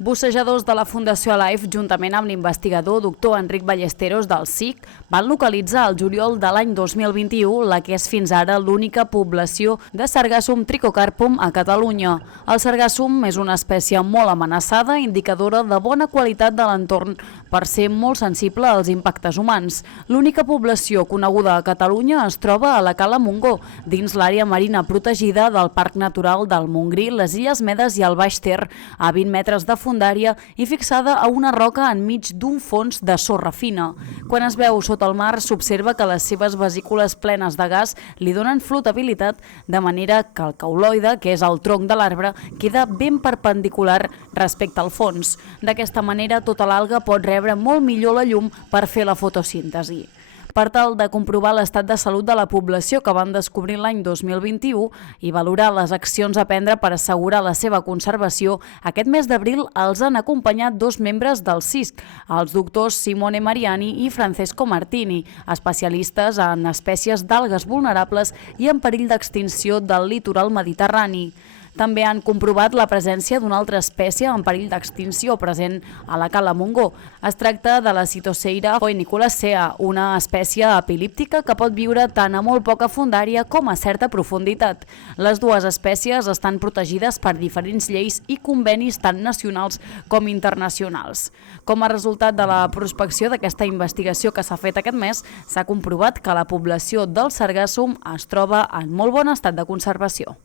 Bussejadors de la Fundació Alive, juntament amb l'investigador doctor Enric Ballesteros del SIC, van localitzar al juliol de l'any 2021 la que és fins ara l'única població de Sargassum trichocarpum a Catalunya. El sargassum és una espècie molt amenaçada, indicadora de bona qualitat de l'entorn per ser molt sensible als impactes humans. L'única població coneguda a Catalunya es troba a la Cala Montgó, dins l'àrea marina protegida del Parc Natural del Montgrí, les Illes Medes i el Baix Ter, a 20 metres de fundària i fixada a una roca enmig d'un fons de sorra fina. Quan es veu sota el mar, s'observa que les seves vesícules plenes de gas li donen flotabilitat, de manera que el cauloide, que és el tronc de l'arbre, queda ben perpendicular respecte al fons. D'aquesta manera, tota l'alga pot rebre molt millor la llum per fer la fotosíntesi. Per tal de comprovar l'estat de salut de la població que van descobrir l'any 2021 i valorar les accions a prendre per assegurar la seva conservació, aquest mes d'abril els han acompanyat dos membres del CSIC, els doctors Simone Mariani i Francesco Martini, especialistes en espècies d'algues vulnerables i en perill d'extinció del litoral mediterrani. També han comprovat la presència d'una altra espècie en perill d'extinció present a la Cala Montgó. Es tracta de la Cytoceira phoeniculacea, una espècie epilíptica que pot viure tant a molt poca fondària com a certa profunditat. Les dues espècies estan protegides per diferents lleis i convenis tant nacionals com internacionals. Com a resultat de la prospecció d'aquesta investigació que s'ha fet aquest mes, s'ha comprovat que la població del sargassum es troba en molt bon estat de conservació.